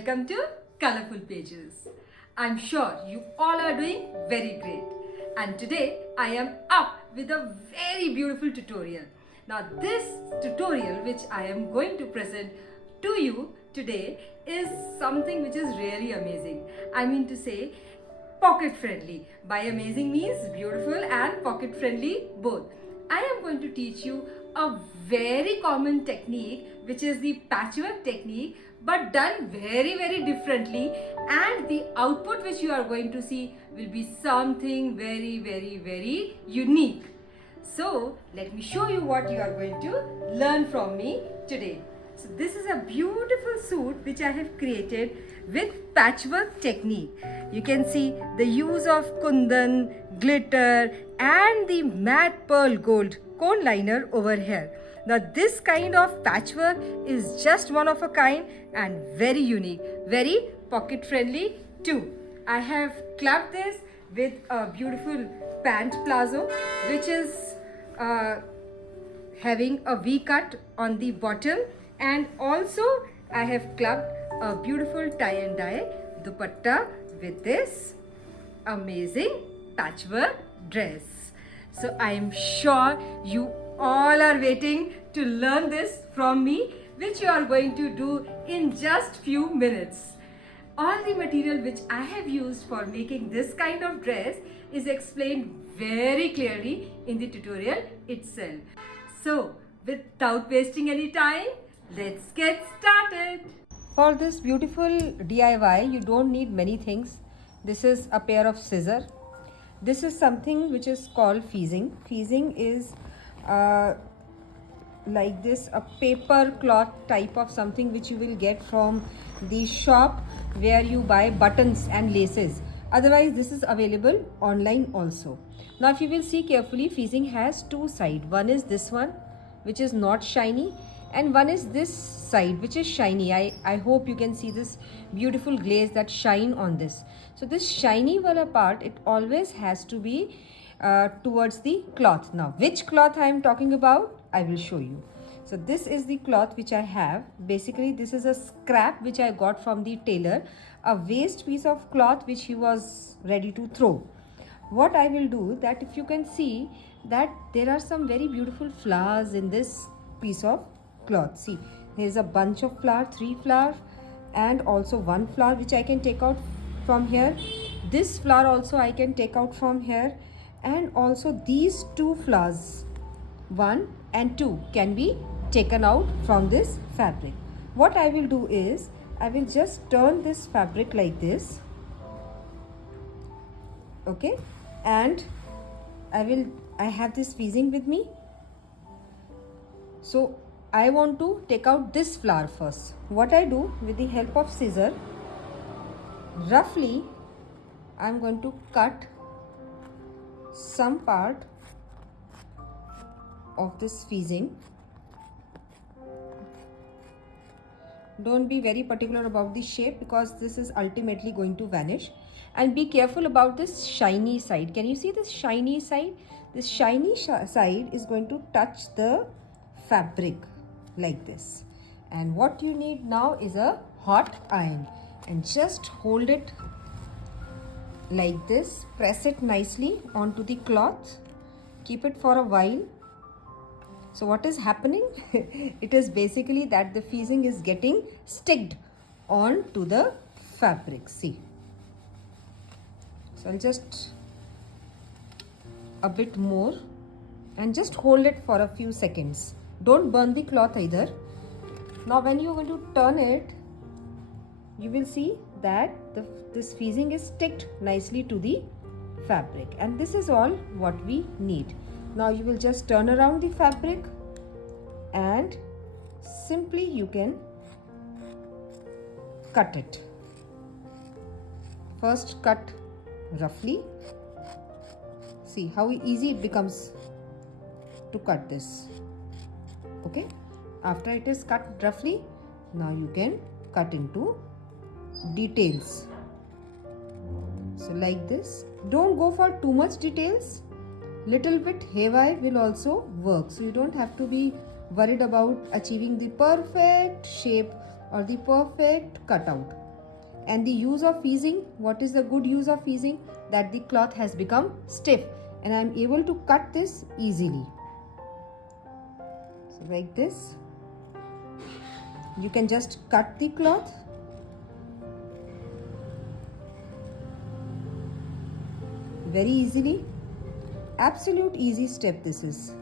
Welcome to Colorful Pages. I'm sure you all are doing very great. And today I am up with a very beautiful tutorial. Now this tutorial which I am going to present to you today is something which is really amazing. I mean to say pocket friendly. By amazing means beautiful and pocket friendly both. I am going to teach you a very common technique which is the patchwork technique, but done very differently, and the output which you are going to see will be something very unique. So let me show you what you are going to learn from me today. So this is a beautiful suit which I have created with patchwork technique. You can see the use of kundan, glitter and the matte pearl gold cone liner over here. Now this kind of patchwork is just one of a kind and very unique, very pocket friendly too. I have clubbed this with a beautiful pant palazzo which is having a V cut on the bottom, and also I have clubbed a beautiful tie and dye dupatta with this amazing patchwork dress. So I am sure you all are waiting to learn this from me, which you are going to do in just few minutes. All the material which I have used for making this kind of dress is explained very clearly in the tutorial itself. So without wasting any time, let's get started. For this beautiful DIY, you don't need many things. This is a pair of scissors. This is something which is called feezing. Feezing is like this, a paper cloth type of something which you will get from the shop where you buy buttons and laces. Otherwise this is available online also. Now if you will see carefully, feezing has two sides. One is this one which is not shiny, and one is this side which is shiny. I hope you can see this beautiful glaze that shine on this. So this shiny wala part, it always has to be towards the cloth. Now which cloth I am talking about, I will show you. So this is the cloth which I have. Basically this is a scrap which I got from the tailor, a waste piece of cloth which he was ready to throw. What I will do, that if you can see that there are some very beautiful flowers in this piece of cloth. See, there is a bunch of flowers, 3 flowers, and also 1 flower which I can take out from here. This flower also I can take out from here, and also these 2 flowers, 1 and 2, can be taken out from this fabric. What I will do is, I will just turn this fabric like this, okay, and I have this feezing with me. So I want to take out this flower first. What I do, with the help of scissor, roughly I am going to cut some part of this feezing. Don't be very particular about the shape because this is ultimately going to vanish. And be careful about this shiny side. Can you see this shiny side? This shiny side is going to touch the fabric like this. And what you need now is a hot iron, and just hold it like this, press it nicely onto the cloth, keep it for a while. So what is happening? It is basically that the feezing is getting sticked on to the fabric. See, so I'll just a bit more and just hold it for a few seconds. Don't burn the cloth either. Now when you are going to turn it, you will see that this feezing is sticked nicely to the fabric, and this is all what we need. Now you will just turn around the fabric, and simply you can cut it. First cut roughly. See how easy it becomes to cut this. Okay, after it is cut roughly, now you can cut into details. So like this. Don't go for too much details. Little bit haywire will also work. So you don't have to be worried about achieving the perfect shape or the perfect cutout. And the use of easing, what is the good use of easing? That the cloth has become stiff and I am able to cut this easily. So like this, you can just cut the cloth. Very easily. Absolute easy step this is.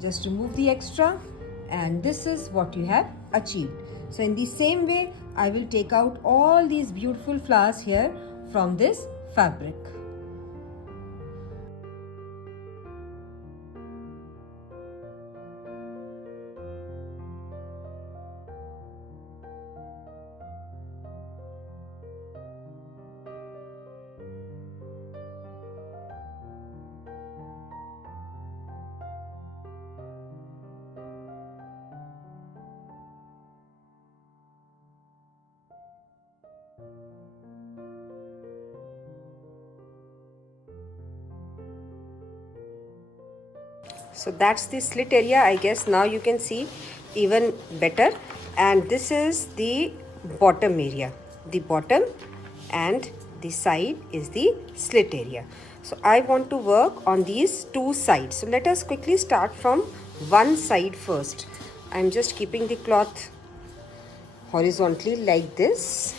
Just remove the extra and this is what you have achieved. So in the same way, I will take out all these beautiful flowers here from this fabric. So that's the slit area. I guess now you can see even better. And this is the bottom area. The bottom and the side is the slit area. So I want to work on these two sides. So let us quickly start from one side first. I'm just keeping the cloth horizontally like this.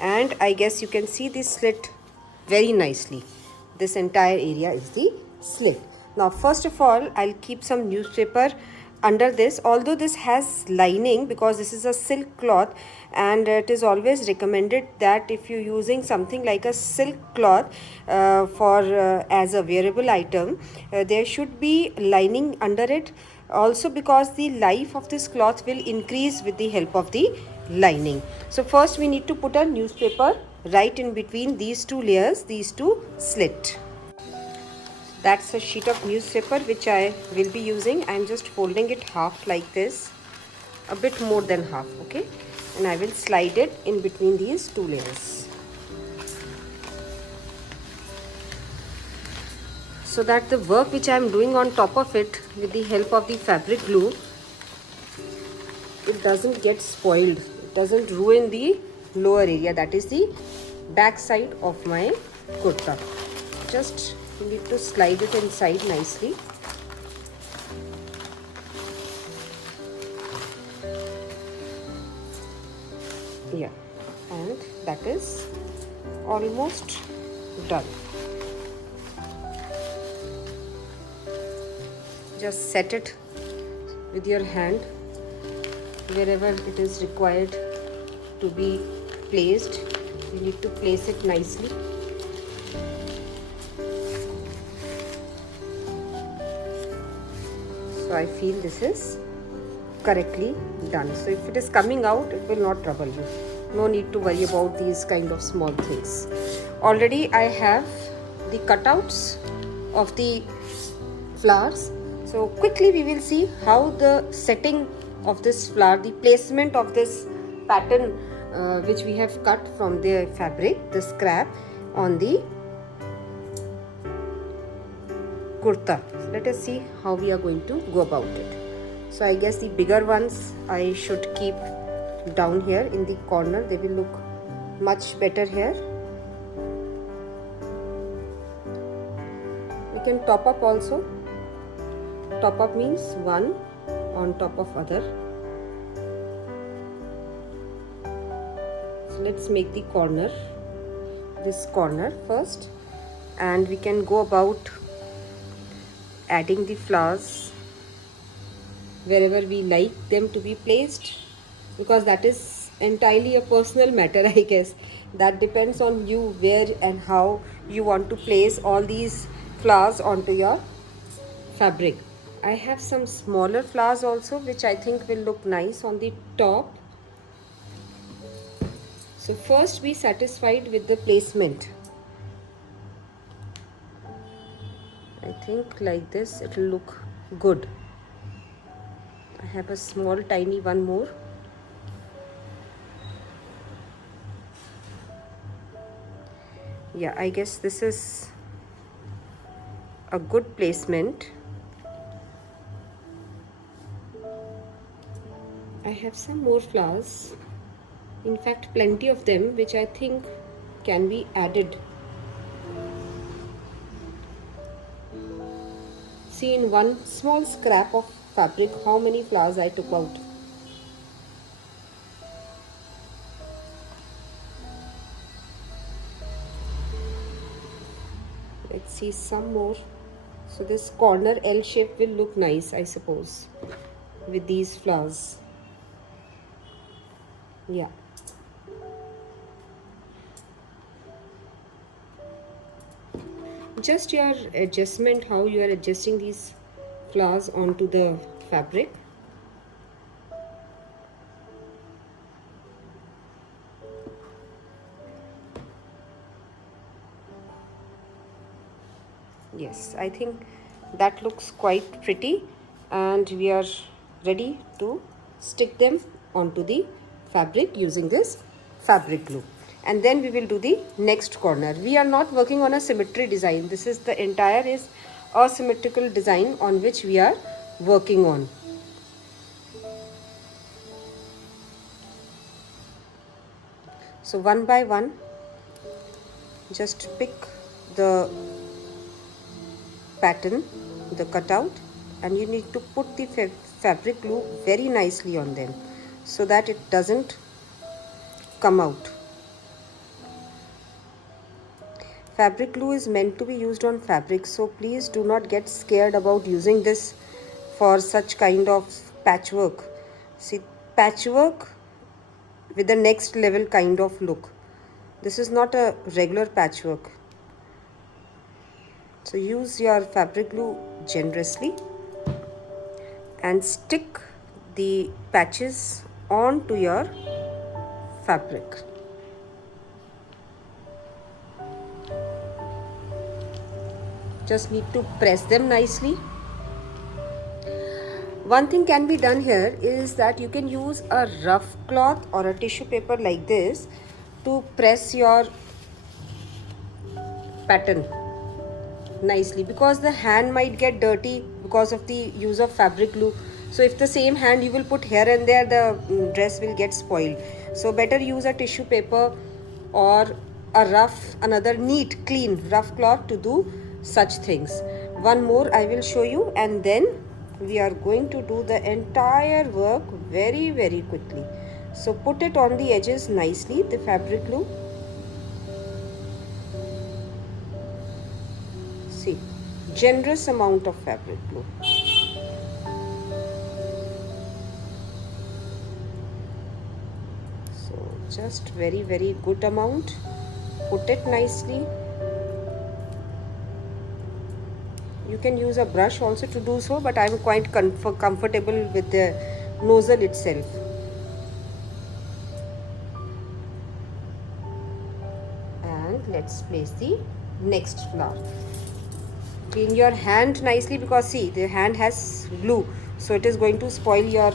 And I guess you can see the slit very nicely. This entire area is the slit. Now first of all, I'll keep some newspaper under this, although this has lining because this is a silk cloth, and it is always recommended that if you're using something like a silk cloth as a wearable item, there should be lining under it, also because the life of this cloth will increase with the help of the lining. So first we need to put a newspaper right in between these two layers, these two slits. That's a sheet of newspaper which I will be using. I'm just folding it half like this, a bit more than half, okay? And I will slide it in between these two layers, so that the work which I am doing on top of it with the help of the fabric glue, it doesn't get spoiled. It doesn't ruin the lower area, that is the back side of my kurta. Just need to slide it inside nicely. Yeah, and that is almost done. Just set it with your hand wherever it is required to be placed. You need to place it nicely. So I feel this is correctly done. So if it is coming out, it will not trouble you. No need to worry about these kind of small things. Already I have the cutouts of the flowers. So quickly we will see how the setting of this flower, the placement of this pattern which we have cut from the fabric, the scrap, on the kurta. Let us see how we are going to go about it. So I guess the bigger ones I should keep down here in the corner. They will look much better here. We can top up also. Top up means one on top of other. So let's make the corner, this corner first, and we can go about adding the flowers wherever we like them to be placed, because that is entirely a personal matter. I guess that depends on you where and how you want to place all these flowers onto your fabric. I have some smaller flowers also which I think will look nice on the top. So first be satisfied with the placement. I think like this it will look good. I have a small tiny one more. Yeah, I guess this is a good placement. I have some more flowers, in fact plenty of them, which I think can be added. See, in one small scrap of fabric how many flowers I took out. Let's see some more. So this corner L shape will look nice, I suppose, with these flowers. Yeah. Just your adjustment, how you are adjusting these flowers onto the fabric. Yes, I think that looks quite pretty, and we are ready to stick them onto the fabric using this fabric glue. And then we will do the next corner. We are not working on a symmetry design. This is the entire is a symmetrical design on which we are working on. So one by one, just pick the pattern, the cutout, and you need to put the fabric glue very nicely on them so that it doesn't come out. Fabric glue is meant to be used on fabric, so please do not get scared about using this for such kind of patchwork. See, patchwork with the next level kind of look. This is not a regular patchwork. So use your fabric glue generously and stick the patches onto your fabric. Just need to press them nicely. One thing can be done here is that you can use a rough cloth or a tissue paper like this to press your pattern nicely, because the hand might get dirty because of the use of fabric glue. So if the same hand you will put here and there, the dress will get spoiled. So better use a tissue paper or another neat clean rough cloth to do such things. One more I will show you, and then we are going to do the entire work very quickly. So put it on the edges nicely, the fabric glue. See, generous amount of fabric glue. So just very good amount. Put it nicely. You can use a brush also to do so, but I am quite comfortable with the nozzle itself. And let's place the next flower. Clean your hand nicely, because see, the hand has glue, so it is going to spoil your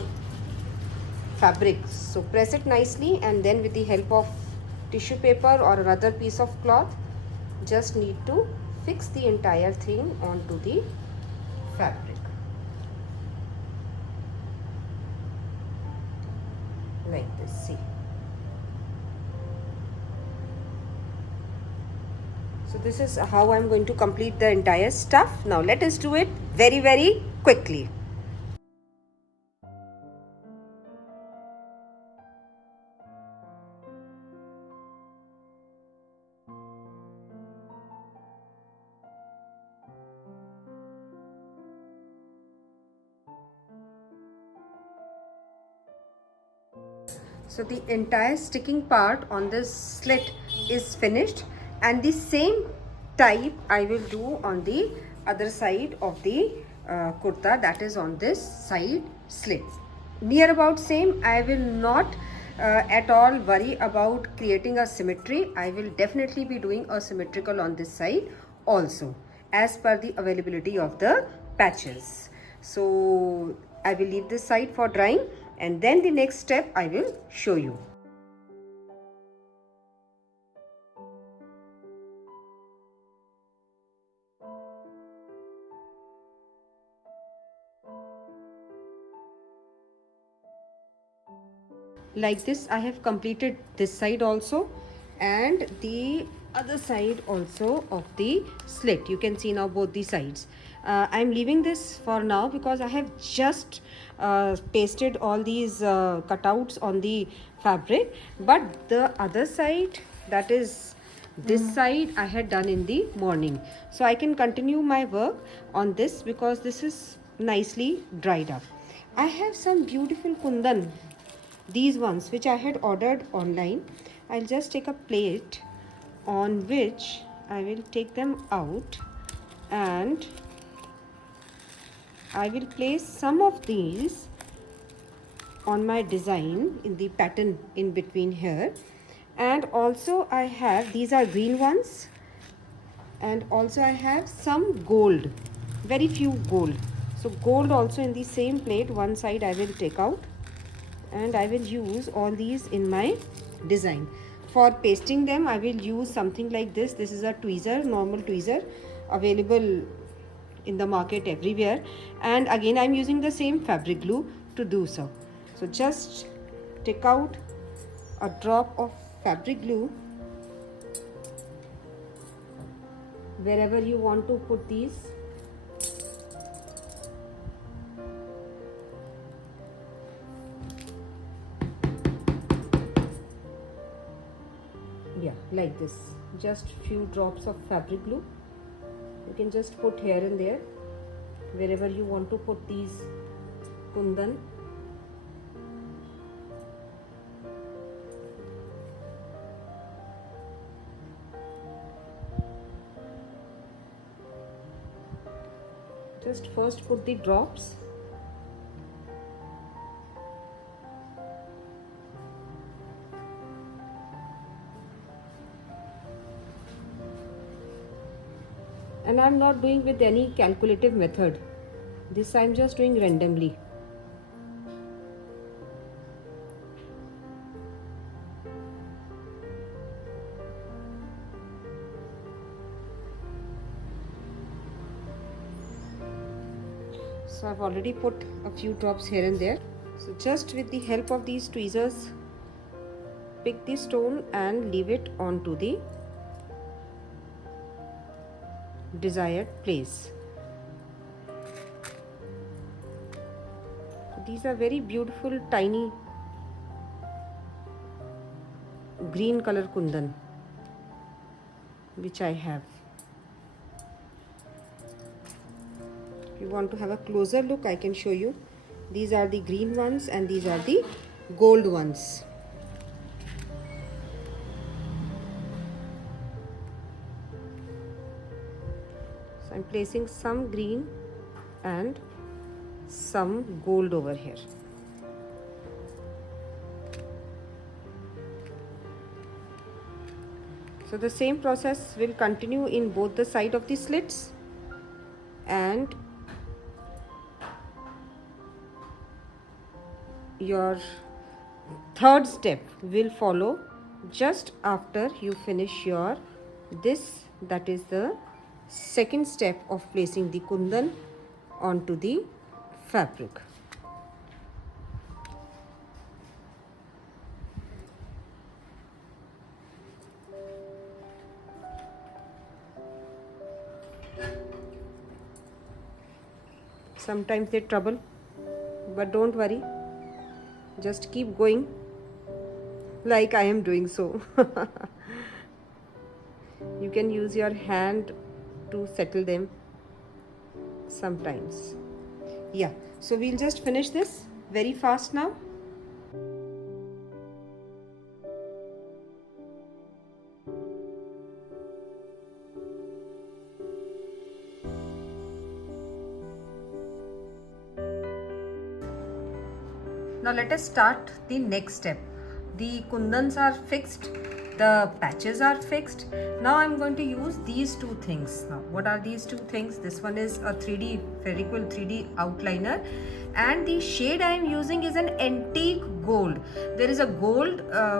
fabric. So press it nicely, and then with the help of tissue paper or another piece of cloth, just need to fix the entire thing onto the fabric like this. See, so this is how I'm going to complete the entire stuff. Now let us do it very quickly. So the entire sticking part on this slit is finished, and the same type I will do on the other side of the kurta, that is on this side slit. Near about same. I will not at all worry about creating a symmetry. I will definitely be doing a symmetrical on this side also, as per the availability of the patches. So I will leave this side for drying, and then the next step I will show you. like this. I have completed this side also and the other side also of the slit. You can see now both the sides. I'm leaving this for now because I have just pasted all these cutouts on the fabric, but the other side, that is this side, I had done in the morning, so I can continue my work on this because this is nicely dried up. I have some beautiful kundan, these ones which I had ordered online. I'll just take a plate on which I will take them out and I will place some of these on my design in the pattern in between here. And also I have, these are green ones, and also I have some gold, very few gold. So gold also in the same plate, one side I will take out and I will use all these in my design. For pasting them I will use something like this. This is a tweezer, normal tweezer, available in the market everywhere, and again I'm using the same fabric glue to do so. So just take out a drop of fabric glue wherever you want to put these. Yeah, like this, just few drops of fabric glue. You can just put here and there wherever you want to put these kundan. Just first put the drops. And I'm not doing with any calculative method. This I'm just doing randomly. So I've already put a few drops here and there. So just with the help of these tweezers, pick the stone and leave it onto the desired place. So these are very beautiful tiny green color kundan which I have. If you want to have a closer look, I can show you. These are the green ones and these are the gold ones. So I'm placing some green and some gold over here. So the same process will continue in both the side of the slits, and your third step will follow just after you finish your this, that is the second step of placing the kundan onto the fabric. Sometimes they trouble, but don't worry, just keep going like I am doing so. You can use your hand to settle them sometimes. Yeah, so we'll just finish this very fast now. Now let us start the next step. The kundans are fixed, the patches are fixed. Now I'm going to use these two things. Now what are these two things? This one is a 3D Ferriquel 3D outliner, and the shade I am using is an antique gold. There is a gold,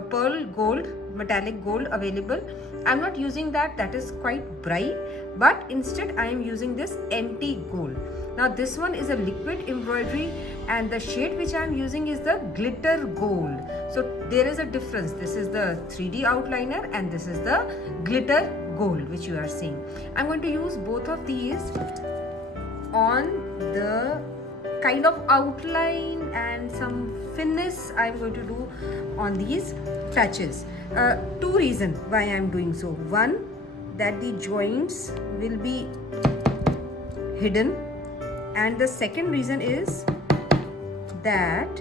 pearl gold, metallic gold available, I'm not using that, that is quite bright, but instead I am using this antique gold. Now this one is a liquid embroidery and the shade which I am using is the glitter gold. So there is a difference. This is the 3D outliner and this is the glitter gold which you are seeing. I'm going to use both of these on the kind of outline and some finesse I'm going to do on these patches. Two reasons why I'm doing so. One, that the joints will be hidden, and the second reason is that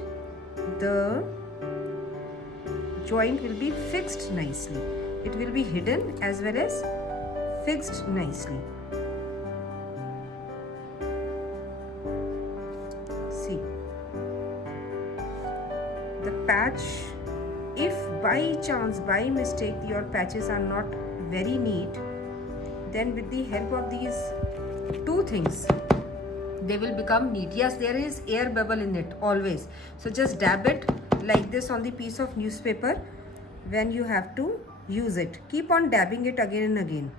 the joint will be fixed nicely. It will be hidden as well as fixed nicely. See, the patch, if by chance, by mistake, your patches are not very neat, then with the help of these two things, they will become neat. Yes, there is air bubble in it always. So just dab it like this on the piece of newspaper when you have to use it. Keep on dabbing it again and again.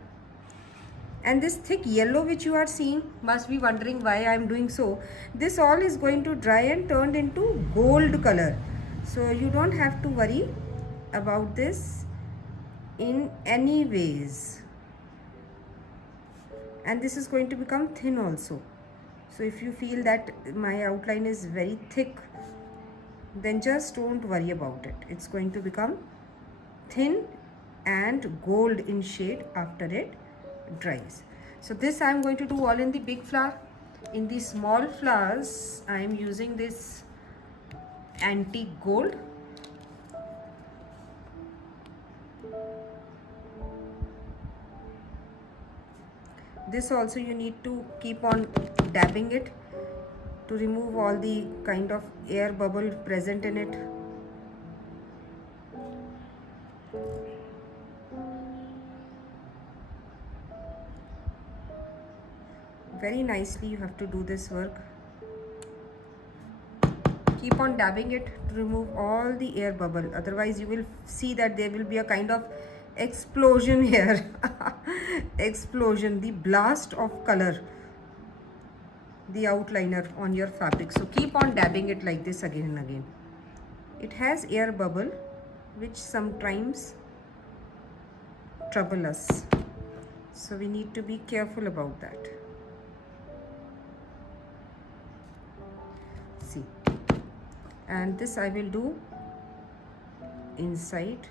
And this thick yellow which you are seeing, must be wondering why I am doing so. This all is going to dry and turn into gold color. So you don't have to worry about this in any ways. And this is going to become thin also. So if you feel that my outline is very thick, then just don't worry about it. It's going to become thin and gold in shade after it dries. So this I am going to do all in the big flower. In the small flowers, I am using this antique gold. This also you need to keep on dabbing it to remove all the kind of air bubble present in it. Very nicely you have to do this work. Keep on dabbing it to remove all the air bubble, otherwise you will see that there will be a kind of explosion here. Explosion, the blast of color, the outliner on your fabric. So keep on dabbing it like this again and again. It has air bubble which sometimes trouble us, so we need to be careful about that. See, and this I will do inside.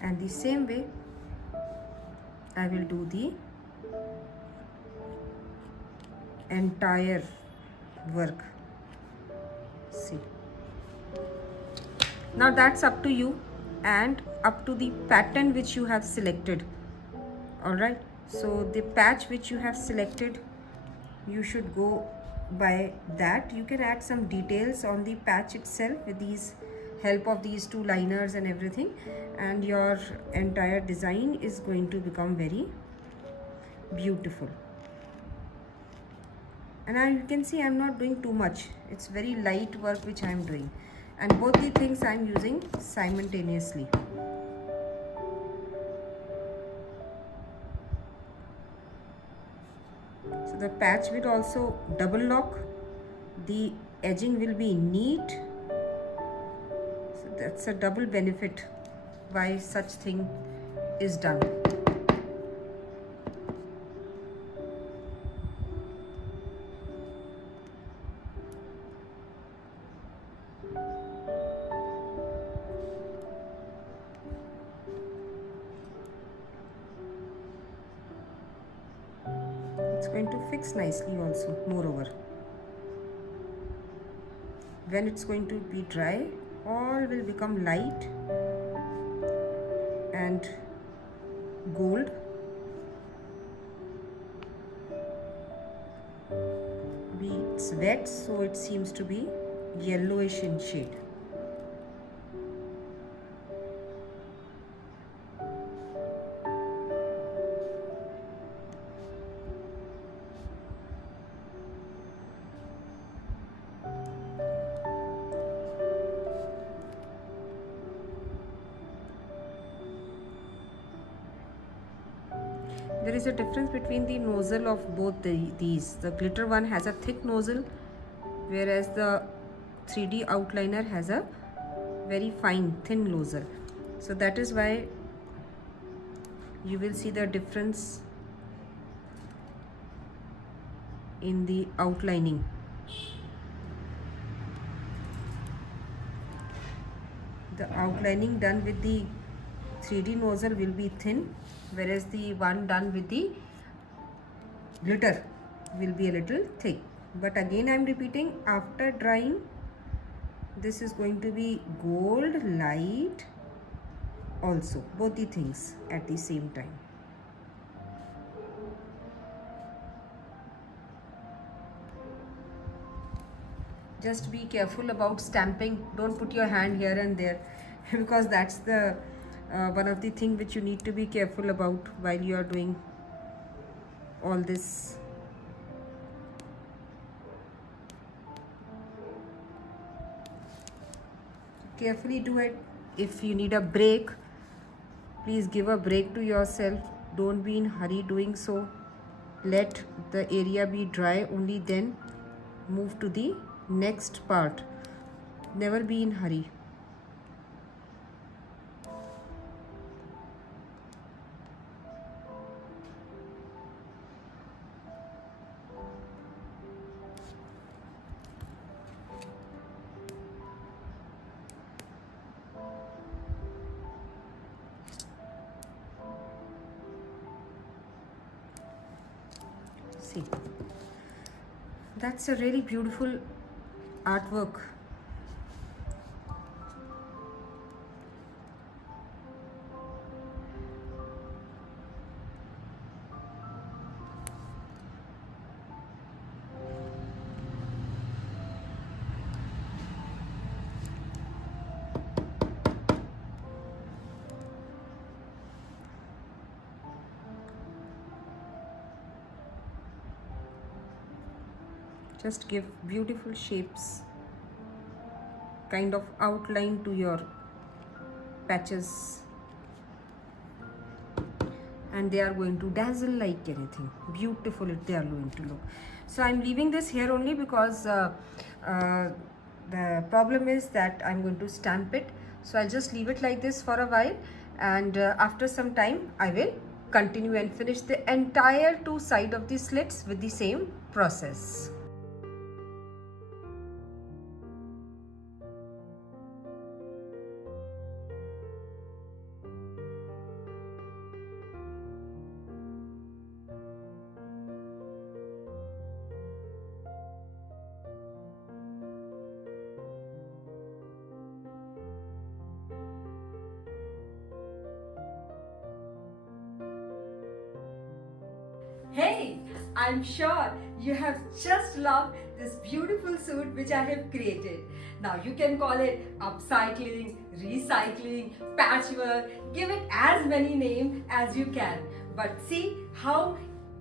And the same way I will do the entire work. See, now that's up to you and up to the pattern which you have selected. All right, so the patch which you have selected, you should go by that. You can add some details on the patch itself with these help of these two liners and everything, and your entire design is going to become very beautiful. And now you can see I'm not doing too much. It's very light work which I'm doing, and both the things I'm using simultaneously. So the patch will also double lock, the edging will be neat. So that's a double benefit why such thing is done. It's going to fix nicely also. Moreover, when it's going to be dry, all will become light and gold. It's wet, so it seems to be yellowish in shade. There is a difference between the nozzle of both these. The glitter one has a thick nozzle, whereas the 3D outliner has a very fine thin nozzle. So that is why you will see the difference in the outlining. The outlining done with the 3D nozzle will be thin, whereas the one done with the glitter will be a little thick. But again I am repeating, after drying this is going to be gold light also, both the things at the same time. Just be careful about stamping. Don't put your hand here and there because that's the one of the things which you need to be careful about while you are doing all this. Carefully do it. If you need a break, please give a break to yourself. Don't be in hurry doing so. Let the area be dry, only then move to the next part. Never be in hurry. See, that's a really beautiful artwork. Just give beautiful shapes, kind of outline to your patches, and they are going to dazzle like anything. Beautiful they are going to look. So I'm leaving this here only because the problem is that I'm going to stamp it. So I'll just leave it like this for a while, and after some time I will continue and finish the entire two sides of the slits with the same process. Hey, I'm sure you have just loved this beautiful suit which I have created. Now you can call it upcycling, recycling, patchwork, give it as many names as you can. But see how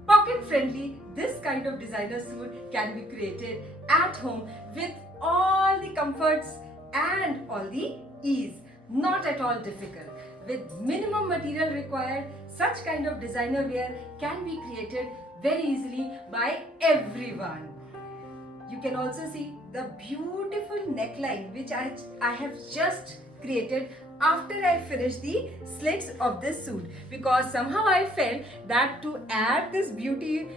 pocket friendly this kind of designer suit can be created at home with all the comforts and all the ease. Not at all difficult. With minimum material required, such kind of designer wear can be created very easily by everyone. You can also see the beautiful neckline which I have just created after I finished the slits of this suit, because somehow I felt that to add this beauty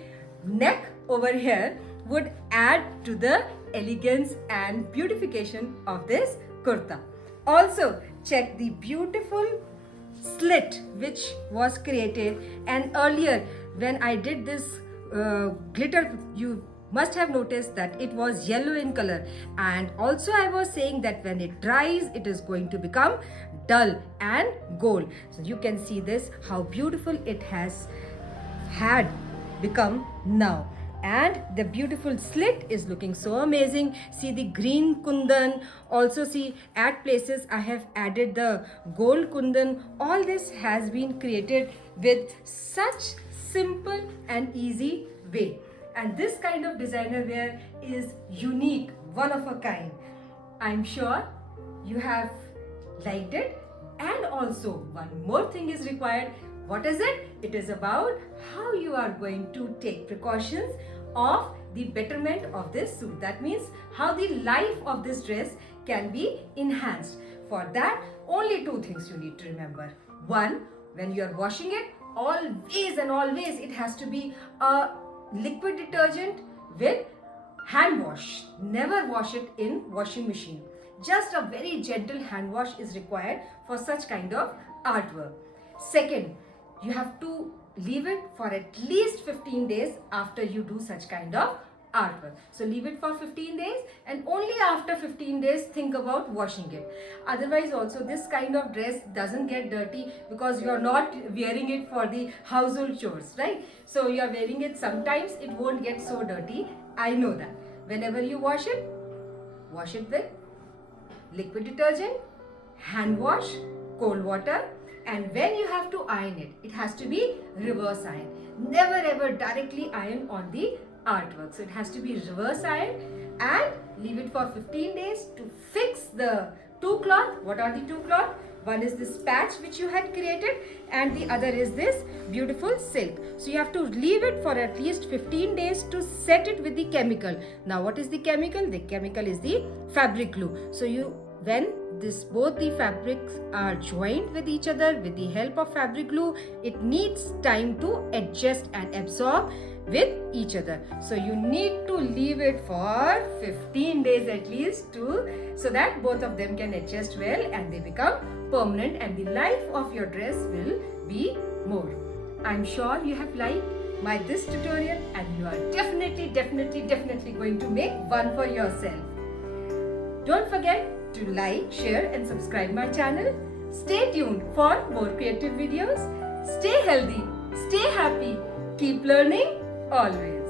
neck over here would add to the elegance and beautification of this kurta. Also check the beautiful slit which was created, and earlier when I did this glitter, you must have noticed that it was yellow in color, and also I was saying that when it dries it is going to become dull and gold. So you can see this how beautiful it had become now. And the beautiful slit is looking so amazing. See the green kundan. Also see at places I have added the gold kundan. All this has been created with such simple and easy way. And this kind of designer wear is unique, one of a kind. I'm sure you have liked it. And also one more thing is required. What is it? It is about how you are going to take precautions of the betterment of this suit. That means how the life of this dress can be enhanced. For that, only two things you need to remember. One, when you are washing it, always and always it has to be a liquid detergent with hand wash. Never wash it in washing machine. Just a very gentle hand wash is required for such kind of artwork. Second, you have to leave it for at least 15 days after you do such kind of artwork. So leave it for 15 days and only after 15 days think about washing it. Otherwise also this kind of dress doesn't get dirty because you are not wearing it for the household chores, right? So you are wearing it, sometimes it won't get so dirty. I know that. Whenever you wash it with liquid detergent, hand wash, cold water, and when you have to iron it, it has to be reverse iron. Never ever directly iron on the artwork. So it has to be reverse iron and leave it for 15 days to fix the two cloth. What are the two cloth? One is this patch which you had created and the other is this beautiful silk. So you have to leave it for at least 15 days to set it with the chemical. Now what is the chemical? The chemical is the fabric glue. So when both the fabrics are joined with each other with the help of fabric glue, it needs time to adjust and absorb with each other. So you need to leave it for 15 days at least so that both of them can adjust well and they become permanent and the life of your dress will be more. I'm sure you have liked this tutorial and you are definitely going to make one for yourself. Don't forget to like, share and subscribe my channel. Stay tuned for more creative videos. Stay healthy, stay happy, keep learning always.